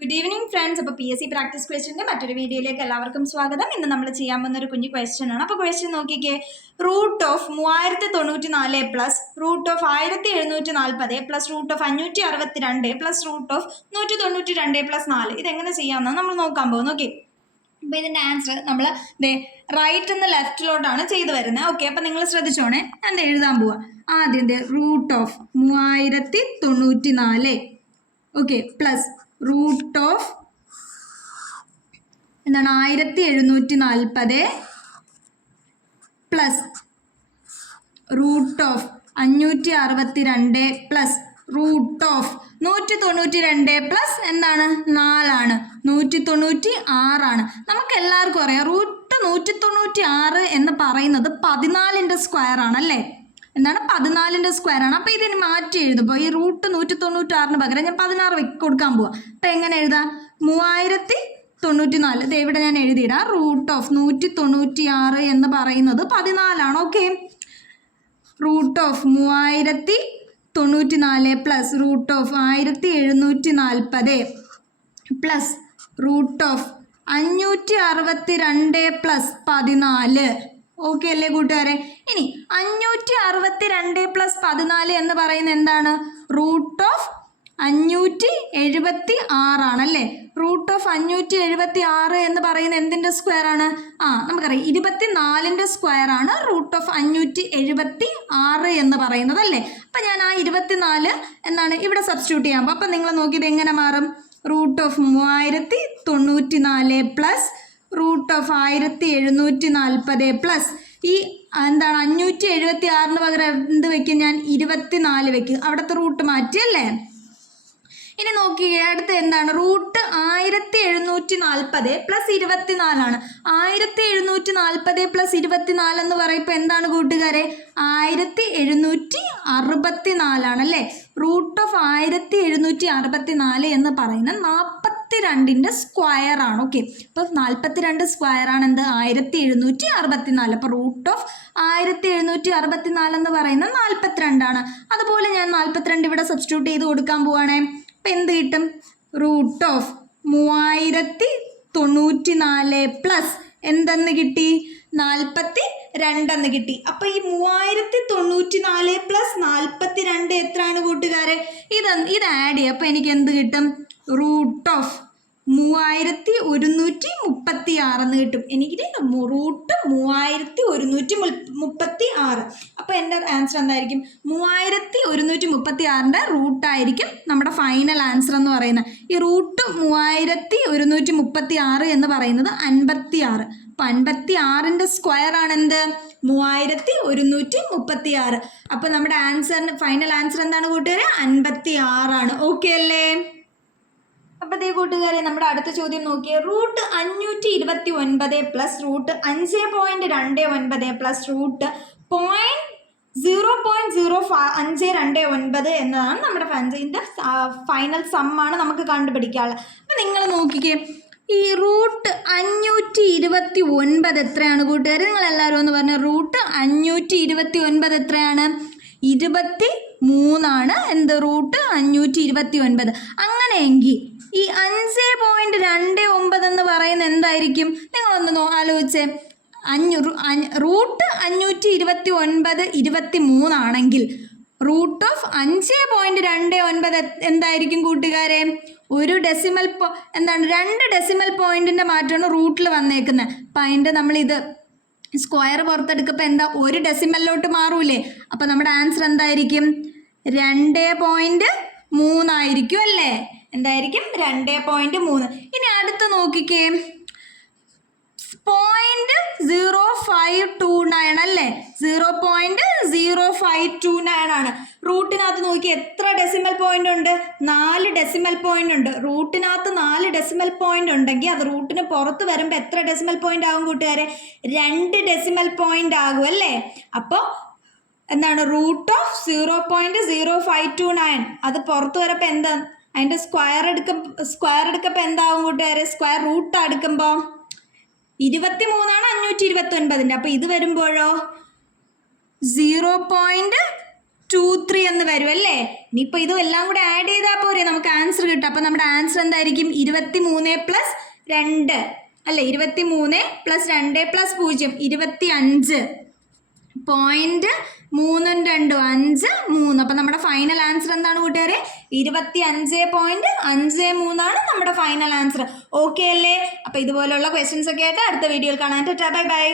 Good evening friends. അപ്പോൾ PSC practice ക്വസ്റ്റ്യൻ്റെ മറ്റൊരു വീഡിയോയിലേക്ക് എല്ലാവർക്കും സ്വാഗതം. ഇന്ന് നമ്മൾ ചെയ്യാൻ പോകുന്ന ഒരു കുഞ്ഞു ക്വസ്റ്റ്യൻ ആണ്. അപ്പോൾ ക്വസ്റ്റ്യൻ നോക്കിക്കേ. Root of 3094 plus root of 1740 plus root of 562 plus root of 192 plus 4 ഇതെങ്ങനെ ചെയ്യാമെന്നാണ് നമ്മൾ നോക്കാൻ പോകുന്നത്. ഓക്കെ, അപ്പോൾ ഇതിൻ്റെ ആൻസർ നമ്മൾ റൈറ്റ് നിന്ന് ലെഫ്റ്റിലോട്ടാണ് ചെയ്തു വരുന്നത്. ഓക്കെ, അപ്പോൾ നിങ്ങൾ ശ്രദ്ധിച്ചോണേ. ഞാൻ എഴുതാൻ പോവാം. ആദ്യം root of 3094 okay plus root of എന്താണ് 1740 plus root of 562 plus root of 192 plus എന്താണ് 4 196. നമുക്ക് എല്ലാവർക്കും അറിയാം റൂട്ട് 196 എന്ന് പറയുന്നത് 14ന്റെ സ്ക്വയർ ആണല്ലേ. എന്താണ് 14ന്റെ സ്ക്വയർ ആണ്. അപ്പോൾ ഇതിന് മാറ്റി എഴുതുമ്പോൾ ഈ റൂട്ട് 196 പകരം ഞാൻ 16 കൊടുക്കാൻ പോവാം. അപ്പം എങ്ങനെ എഴുതാം? 3094 ഇവിടെ ഞാൻ എഴുതിയിടാം. റൂട്ട് ഓഫ് 196 എന്ന് പറയുന്നത് 14 okay. Root of 3094 plus root of 1740 plus root of 562 plus 14 okay അല്ലേ കൂട്ടുകാരെ? ഇനി 562 പ്ലസ് 14 എന്ന് പറയുന്നത് എന്താണ്? റൂട്ട് ഓഫ് 576 ആണല്ലേ. റൂട്ട് ഓഫ് 576 എന്ന് പറയുന്നത് എന്തിൻ്റെ സ്ക്വയർ ആണ്? നമുക്കറിയാം 24ന്റെ സ്ക്വയർ ആണ് റൂട്ട് ഓഫ് 576 എന്ന് പറയുന്നത് അല്ലേ. അപ്പം ഞാൻ ആ 24 എന്താണ് ഇവിടെ സബ്സ്റ്റിറ്റ്യൂട്ട് ചെയ്യാം. അപ്പം നിങ്ങൾ നോക്കിയത് എങ്ങനെ മാറും? Root of 3094 plus root of 1740 plus ഈ എന്താണ് 576 പകരം എന്ത് വെക്കും? ഞാൻ 24 വെക്കും. അവിടുത്തെ റൂട്ട് മാറ്റിയല്ലേ. ഇനി നോക്കിയേ, അടുത്ത് എന്താണ്? റൂട്ട് 1740 പ്ലസ് 24 ആണ്. 1740 പ്ലസ് 24 എന്ന് പറയുമ്പോൾ എന്താണ് കൂട്ടുകാരെ? 1764 ആണല്ലേ. റൂട്ട് ഓഫ് 1764 എന്ന് പറയുന്നത് 42ന്റെ സ്ക്വയർ ആണ്. ഓക്കെ, അപ്പോൾ 42 സ്ക്വയർ ആണ് എന്ത്? 1764. അപ്പോൾ റൂട്ട് ഓഫ് 1764 എന്ന് പറയുന്നത് 42 ആണ്. അതുപോലെ ഞാൻ 42 ഇവിടെ സബ്സ്റ്റിറ്റ്യൂട്ട് ചെയ്ത് കൊടുക്കാൻ പോവാണേ. അപ്പം എന്ത് കിട്ടും? റൂട്ട് ഓഫ് 3094 പ്ലസ് എന്തെന്ന് കിട്ടി? 42 എന്ന് കിട്ടി. അപ്പം ഈ 3094 പ്ലസ് 42 എത്രയാണ് കൂട്ടുകാരെ? ഇത് ആഡ് ചെയ്യുക. അപ്പം എനിക്ക് എന്ത് കിട്ടും? റൂട്ട് ഓഫ് 3136 എന്ന് കിട്ടും. എനിക്ക് റൂട്ട് 3136. അപ്പോൾ എൻ്റെ ആൻസർ എന്തായിരിക്കും? 3136ന്റെ റൂട്ടായിരിക്കും നമ്മുടെ ഫൈനൽ ആൻസർ എന്ന് പറയുന്നത്. ഈ റൂട്ട് 3136 എന്ന് പറയുന്നത് 56. അപ്പം 56ന്റെ സ്ക്വയർ ആണ് എന്ത്? 3136. അപ്പോൾ നമ്മുടെ ആൻസറിന് ഫൈനൽ ആൻസർ എന്താണ് കൂട്ടുകാരെ? 56 ആണ്. ഓക്കെ അല്ലേ? അപ്പോൾ അതേ കൂട്ടുകാരെ, നമ്മുടെ അടുത്ത ചോദ്യം നോക്കിയേ. Root 529 plus root 5.29 plus root 0.0529 എന്നതാണ് നമ്മുടെ ഇതിൻ്റെ ഫൈനൽ സമ്മാണ് നമുക്ക് കണ്ടുപിടിക്കാനുള്ളത്. അപ്പം നിങ്ങൾ നോക്കിക്കേ, ഈ റൂട്ട് 529 എത്രയാണ് കൂട്ടുകാർ? നിങ്ങളെല്ലാവരും ഒന്ന് പറഞ്ഞാൽ റൂട്ട് 529 എത്രയാണ്? 23 എന്ത്? റൂട്ട് 529. അങ്ങനെയെങ്കിൽ ഈ 5.29 എന്ന് പറയുന്നത് എന്തായിരിക്കും? നിങ്ങളൊന്ന് ആലോചിച്ചേ. റൂട്ട് 529 23 ആണെങ്കിൽ റൂട്ട് ഓഫ് 5.29 എന്തായിരിക്കും കൂട്ടുകാരെ? ഒരു ഡെസിമൽ എന്താണ് 2 ഡെസിമൽ പോയിന്റിൻ്റെ മാറ്റമാണ് റൂട്ടിൽ വന്നേക്കുന്നത്. അപ്പം അതിൻ്റെ നമ്മളിത് സ്ക്വയർ പുറത്തെടുക്കുമ്പോൾ എന്താ? ഒരു ഡെസിമലിലോട്ട് മാറൂലേ. അപ്പം നമ്മുടെ ആൻസർ എന്തായിരിക്കും? 2.3 ആയിരിക്കും അല്ലേ. എന്തായിരിക്കും? 2.3. ഇനി അടുത്ത് നോക്കിക്കേ, 0.0529 അല്ലേ. 0.0529 ആണ്. റൂട്ടിനകത്ത് നോക്കി എത്ര ഡെസിമൽ പോയിന്റ് ഉണ്ട്? 4 ഡെസിമൽ പോയിന്റ് ഉണ്ട്. റൂട്ടിനകത്ത് 4 ഡെസിമൽ പോയിന്റ് ഉണ്ടെങ്കിൽ അത് റൂട്ടിന് പുറത്ത് വരുമ്പോൾ എത്ര ഡെസിമൽ പോയിന്റ് ആകും കൂട്ടുകാരെ? 2 ഡെസിമൽ പോയിന്റ് ആകും അല്ലേ. അപ്പോൾ എന്താണ്? റൂട്ട് ഓഫ് 0.0529 അത് പുറത്ത് വരുമ്പോൾ എന്താ? അതിൻ്റെ സ്ക്വയർ എടുക്കുമ്പോൾ എന്താവും കൂട്ടുകാരെ? സ്ക്വയർ റൂട്ട് എടുക്കുമ്പോൾ 23 ആണ് 529. അപ്പോൾ ഇത് വരുമ്പോഴോ 0.05 23 എന്ന് വരും അല്ലേ. ഇനിയിപ്പോൾ ഇതും എല്ലാം കൂടെ ആഡ് ചെയ്താൽ പോരെ നമുക്ക് ആൻസർ കിട്ടും. അപ്പം നമ്മുടെ ആൻസർ എന്തായിരിക്കും? 23 + 2 അല്ലേ, 23 + 2 + 0 25. 0.325 3. അപ്പം നമ്മുടെ ഫൈനൽ ആൻസർ എന്താണ് കൂട്ടുകാരെ? 25.53 ആണ് നമ്മുടെ ഫൈനൽ ആൻസർ. ഓക്കെ അല്ലേ? അപ്പം ഇതുപോലുള്ള ക്വസ്റ്റ്യൻസ് ഒക്കെ ആയിട്ട് അടുത്ത വീഡിയോയിൽ കാണാൻ. Tata bye bye.